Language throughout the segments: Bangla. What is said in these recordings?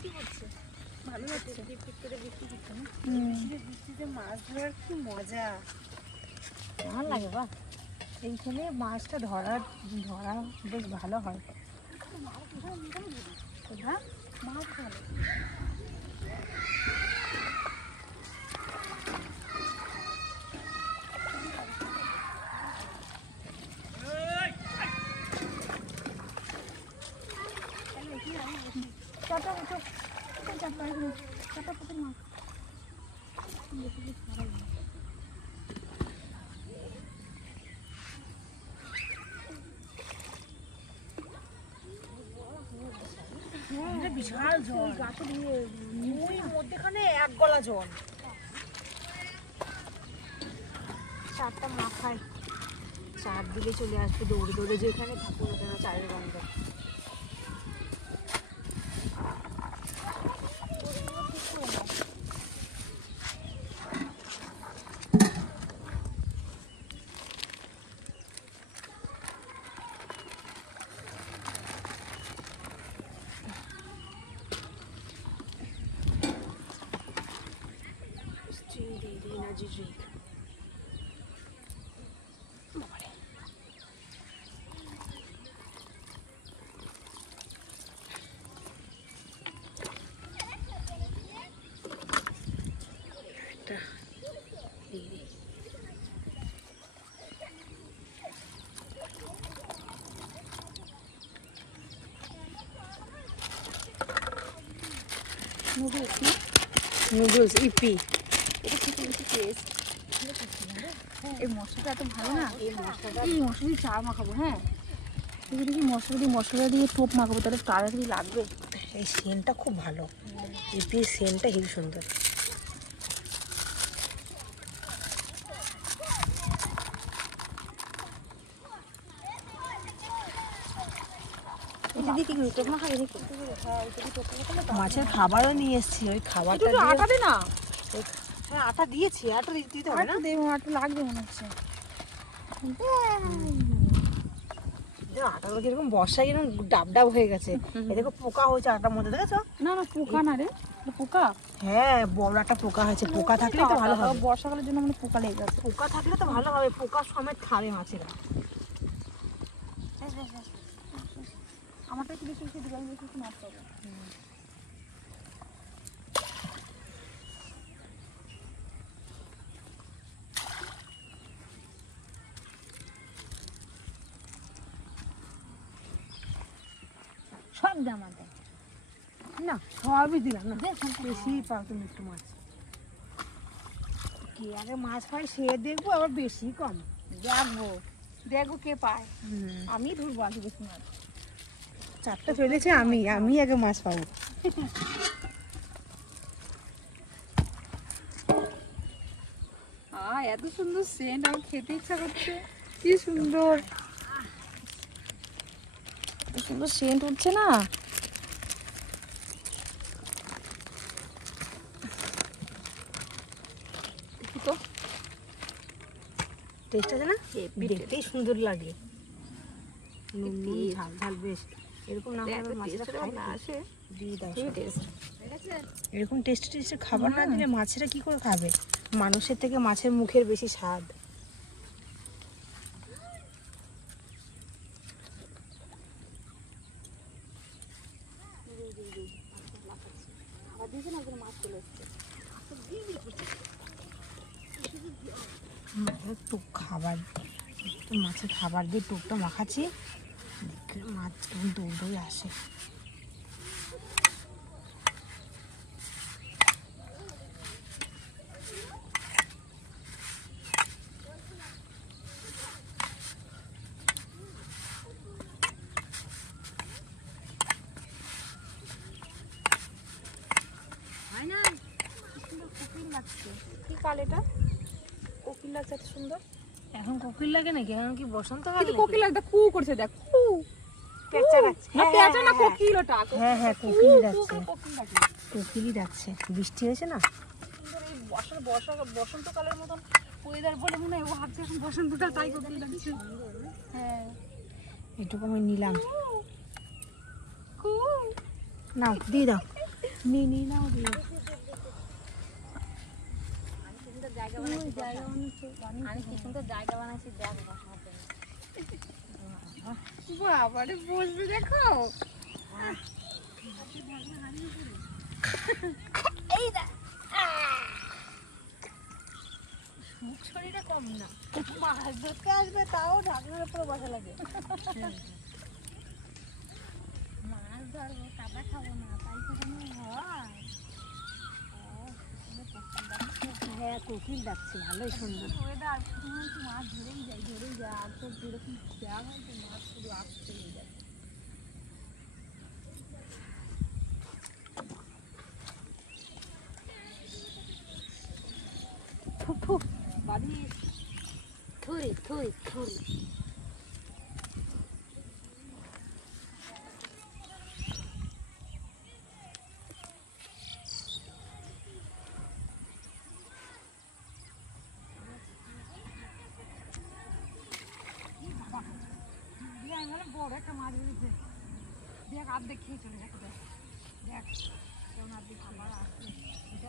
বৃষ্টি হচ্ছে, ভালো লাগছে। বৃষ্টিতে মাছ ধরার কি মজা, ভালো লাগে। বা এইখানে মাছটা ধরা বেশ ভালো হয়। মাছ ভালো। বিশাল জল, মধ্যখানে এক গলা জল। চারটা মাথায় চার দিকে চলে আসবে দৌড়ে দৌড়ে, যেখানে থাকবো ওখানে চারের গন্ধ। Energy drink. Noodles, ইপি। এই মশলাটা এত ভালো না, এই মশলা দিয়ে চা মাখাবো। হ্যাঁ, যদি কি মশলা দিয়ে টোপ মাখাবো তাহলে তাড়াতাড়ি লাগবে। এই সেন্টটা খুব ভালো, ইপির সেন্টটা হেবি সুন্দর। মাছের খাবারও নিয়ে এসেছি, ওই খাবারটা আটা দে না। হ্যাঁ, আটা দিয়েছি, আটা দিতে হবে না, আটা লাগবে মনে হচ্ছে। আটাগুলো কিরকম বর্ষায় কিরকম ডাব ডাব হয়ে গেছে। এদিকে পোকা হয়েছে আটার মধ্যে, দেখেছো? না না, পোকা না রে, পোকা। হ্যাঁ, বড় একটা পোকা হয়েছে। পোকা থাকলে তো ভালো হবে, বর্ষাকালের জন্য মানে পোকা লেগে গেছে। পোকা থাকলে তো ভালো হবে, পোকা সমেত খাবে মাছেরা। আমারটা একটু বেশি বেশি দিলাম, বেশি মাছ পাবো। সব জামা দেয় না, সবই দিলাম না, বেশি পাও তুমি একটু মাছ। কে আগে মাছ পায় সে দেখবো, আবার বেশি কম দেখবো কে পায়। আমি ধরবো আগে বেশি মাছ। চারটা ফেলেছে, আমি আগে মাছ পাবো। এত সুন্দর সেন্ট, আমার খেতে ইচ্ছা করছে। কি সুন্দর সুন্দর সেন্ট উঠছে না। টেস্ট আছে না, দেখতেই সুন্দর লাগে। ঝাল ঝাল বেশ, এরকম না হলে মাছেরা খায় না। দিয়ে দাও এরকম টেস্টি টেস্টি খাবার না দিলে মাছেরা কি করে খাবে? মানুষের থেকে মাছের মুখের বেশি স্বাদ। টুক খাবার, মাছের খাবার দিয়ে টুকটা মাখাচ্ছি, মাছ দৌড় দৌড়ে আসে। কি কাল এটা কোকিল লাগছে, এত সুন্দর। এখন কোকিল লাগে নাকি? এখন কি বসন্ত কাল? কোকিল লাগছে, কু করছে, দেখ কু। পেঁচা ডাকছে না, পেঁচা না, কোকিল ওটা। হ্যাঁ হ্যাঁ, কোকিল ডাকছে, কোকিলই ডাকছে। বৃষ্টি হয়েছে না, সুন্দর। এই বসন্তকালের মতন ওয়েদার বলে মনে হয় ও ভাবছে এখন বসন্তকাল, তাই কোকিল ডাকছে। হ্যাঁ, এটুকু আমি নিলাম। নাও দিয়ে দাও। নিয়ে নাও দিয়ে বাবারে বসবে দেখো শরীরে কম না মাছ ধরতে আসবে তাও ঢাকনার উপরে বসা লাগে মাছ ধরবো তারপর খাবো না তাই হয় হ্যাঁ কোকিল ডাকছে ভালোই সুন্দর ওয়েদার মাছ ধরেই যায় আর তো যেরকম দেওয়া হয় তো মাছ শুধু আসতে যায় বাড়ি থুরি থুরি থুরি বড় একটা মাছ বেরিয়েছে দেখ আর্ধেক খেয়ে চলে যাচ্ছে দেখ কেমন আর্ধেক আবার আসছে এটা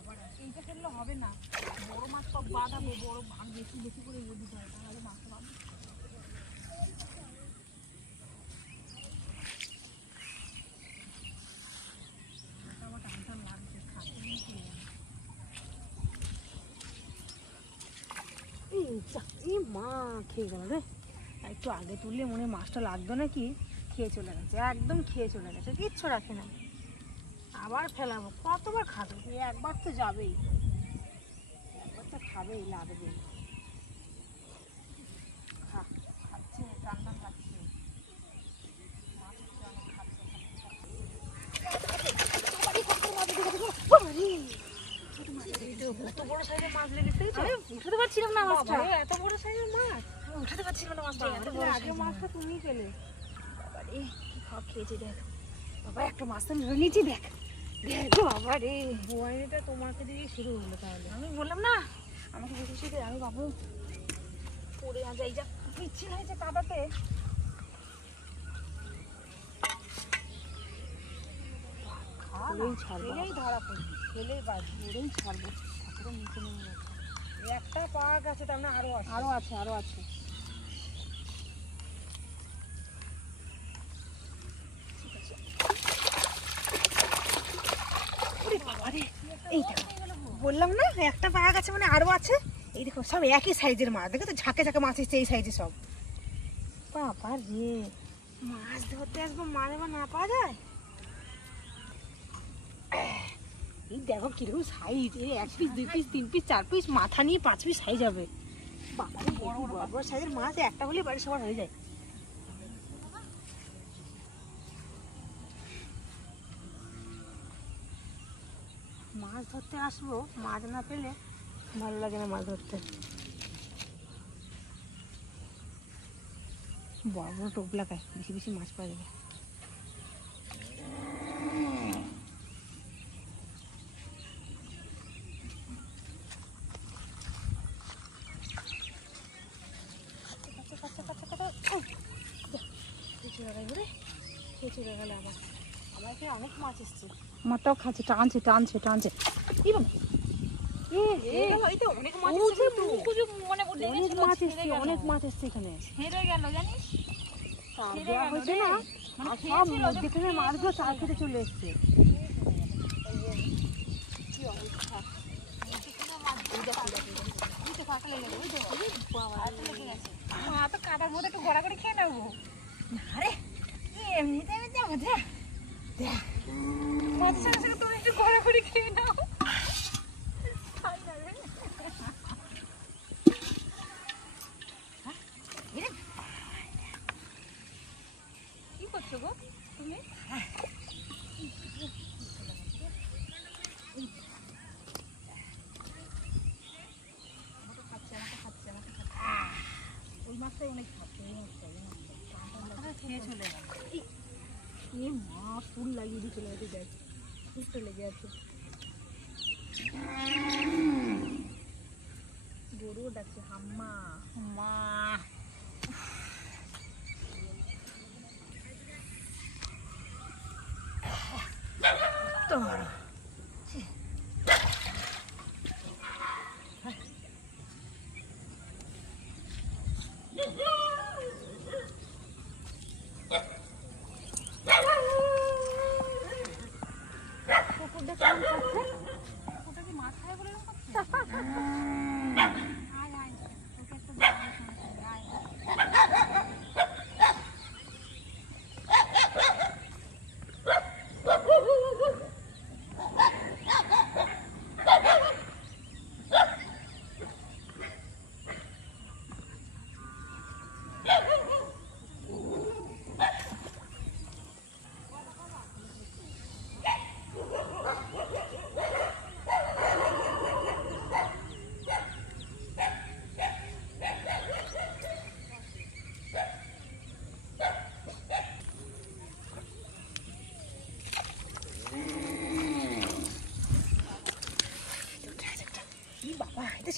আবার এইটা ফেললে হবে না বড় মাছ সব বাঁধাবো বড় ভাগ বেশি বেশি করে দিতে হয় তাহলে মাছটা বাঁধবে আমার টান লাগছে এই মা খেয়ে গেল রে একটু আগে তুললে মনে মাছটা লাগতো নাকি খেয়ে চলে গেছে একদম খেয়ে চলে গেছে কিচ্ছু রাখে না আবার ফেলাবো কতবার খাবে একবার তো যাবেই একবার তো খাবেই লাগবে খাচ্ছে টান টান খাচ্ছে কত বড় সাইজের মাছ লেগেছে উঠাতে পারছিলাম না মাছটা এত বড় সাইজের মাছ উঠাতে পারছিলাম না মাছটা আগে মাছটা তুমি পেলে বাবা রে কি খাওয়া খেয়েছে দেখ বাবা একটা মাছ তো ধরে নিয়েছি দেখ দেখো বাবা রে বোয়াইটা তোমাকে দিয়ে শুরু হলো তাহলে আমি বললাম না আমাকে বেশি শুধু আমি বাবু পড়ে যাই যা পিচ্ছিল হয়েছে কাদাতে খেলেই ধরা পড়বে খেলেই বাজবে ওরেই ছাড়বো ঠাকুরের নিচে নেমে গেছে একটা পাওয়া গেছে তার মানে আরো আছে বললাম না একটা পাওয়া গেছে মানে আরো আছে এই দেখো সব একই সাইজের মাছ দেখো তো ঝাঁকে ঝাঁকে মাছ এসছে এই সাইজে সব বাবা রে মাছ ধরতে আসবো মাছ আবার না পাওয়া যায় এই দেখো কিরকম সাইজ এই 1 পিস 2 পিস 3 পিস 4 পিস মাথা নিয়ে 5 পিস সাইজ হবে বাবা রে বড় সাইজের মাছ একটা হলে বাড়ি সবার হয়ে যায় মাছ ধরতে আসবো মাছ না পেলে ভালো লাগে না মাছ ধরতে বড় বড় টোপ লাগায় বেশি বেশি মাছ পাওয়া যাবে অনেক মাছ এসছে মাথাও খাচ্ছে টানছে অনেক মাছ এসছে এখানে মাছগুলো চাল খেতে চলে এসছে কাদার মধ্যে একটু গড়াগড়ি খেয়ে নেবো আরে এমনিতে যাবো দেখ মাছের সঙ্গে সঙ্গে তুমি একটু গড়াগড়ি খেয়ে নাও কি করছো গো তুমি ওই মাছটাই অনেক খাচ্ছে খেয়ে চলে গেল মা ফুল লাগিয়ে দিয়ে চলে গেছে দেখ ফুলটা লেগে আছে গরু ডাকছে হাম্মা মা কত বড়। কুকুরটা কেমন খাচ্ছে? কুকুরটা কি মাছ খায় বলে এরকম করছে? আয় আয়, ওকে একটু আয়।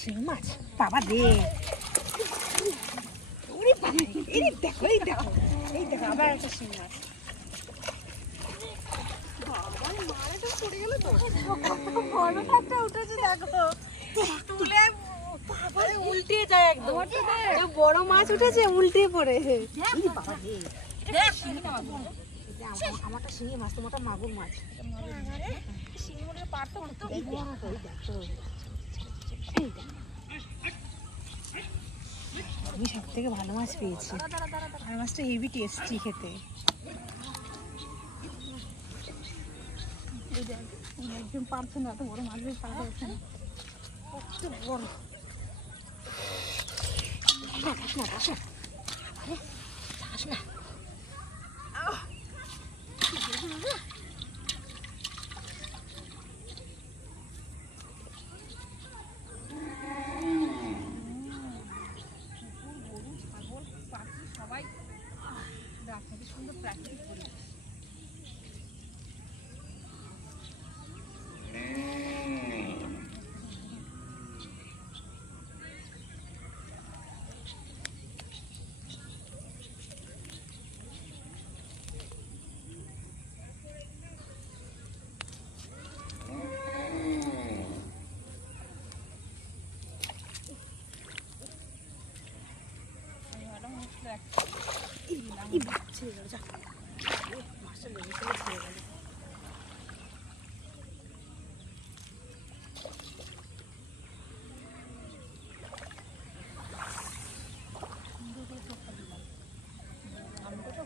শিঙি মাছ বাবা রে, এই দেখো এই দেখো এই দেখো আবার একটা শিঙি মাছ। মারাটা পড়ে গেল তো, বড় একটা উঠেছে দেখো, তুলে উল্টে যায় একদম। বড় মাছ উঠেছে উল্টে পড়ে। আমারটা শিঙি মাছ, তোমারটা মাগুর মাছ। শিঙি মাছের পাড়টা উঠতো। আমি সব থেকে ভালো মাছ পেয়েছি, আর মাছটা হেভি টেস্টি খেতে। একদম পারছে না, এত বড় মাছ পারছে না, কত বড়। সুন্দর প্রাকৃতিক পরিবেশ।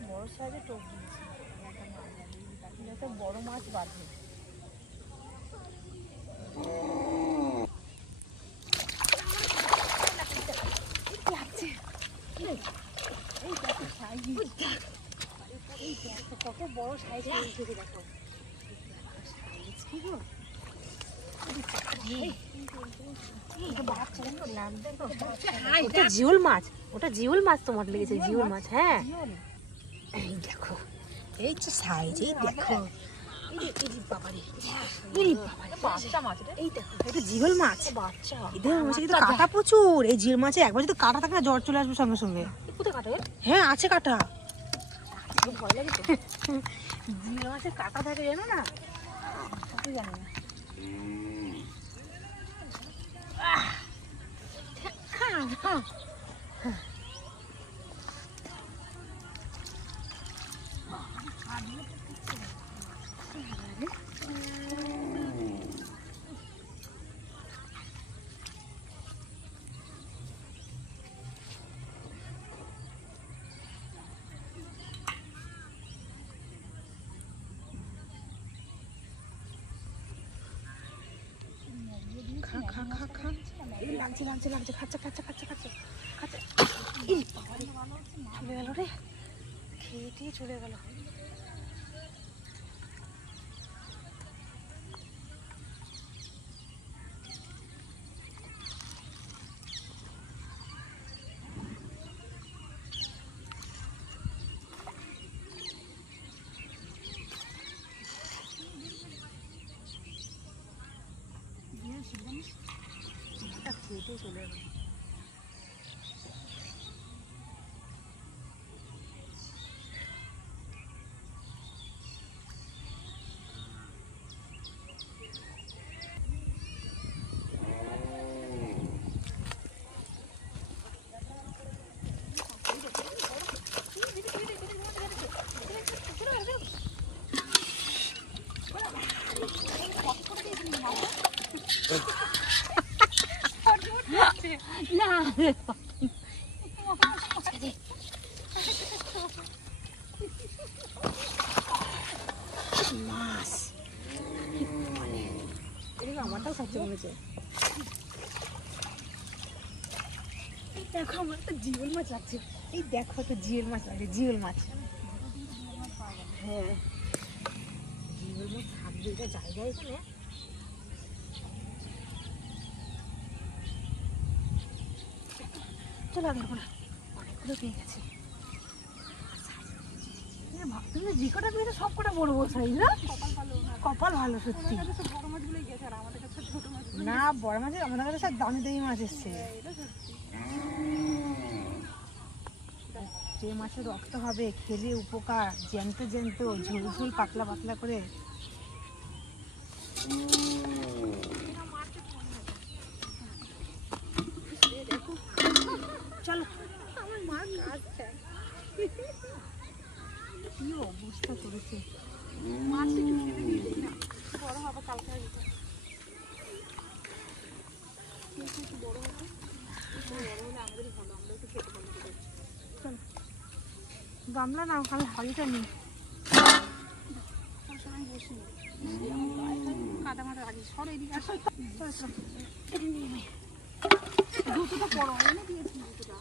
বড় সাইজে টোপ দিয়েছি, একটা বড় মাছ বাঁধে। কত বড় সাইজ দেখো, ওটা জিওল মাছ, ওটা জিওল মাছ তোমার লেগেছে, জিওল মাছ। হ্যাঁ এই দেখো, এই যে সাইজ, এই দেখো, জিওল মাছ। কাঁটা প্রচুর, এই জিওল মাছে একবার যদি কাঁটা থাকে না জ্বর চলে আসবে সঙ্গে সঙ্গে। হ্যাঁ আছে কাঁটা, ভয় লাগে তো। জিওল মাছের কাঁটা থাকে জানো না, জানি না। লাগছে খাচ্ছে চলে গেল রে, খেয়ে চলে গেল। খেয়ে চলে গেল। না মাছ আমারটাও সবচেয়ে মনেছে। দেখো আমার একটা জিওল মাছ লাগছে, এই দেখো তো জিওল মাছ লাগছে, জিওল মাছ। হ্যাঁ জিওল মাছ থাকবে এটা জায়গায় এখানে। চলো দেখো না অনেকগুলো পেয়ে গেছে। ভাবতে যে কটা পেয়েছে সব কটা বড় বড় সাইজ না, কপাল ভালো সত্যি। না বড় মাছের আমাদের কাছে সব দামি দামি মাছ এসছে। যে মাছের রক্ত হবে খেলে উপকার, জ্যান্ত জ্যান্ত ঝোল ঝোল পাতলা পাতলা করে। চলো আমার মা কাঁদছে, কি অবস্থা করেছে। মাছ একটু ফেলে দিয়ে দিই না, বড় হবে কালকে আসবে। বড় হবে, বড় হলে আমাদেরই ভালো, আমরা একটু খেতে পারবো। চলো গামলা না আমি হাড়িটা নিই। সবাই বসি কাদা মাদা আগে সর এদিকে আসো। জুতোটা পরো, এনে দিয়েছি জুতোটা।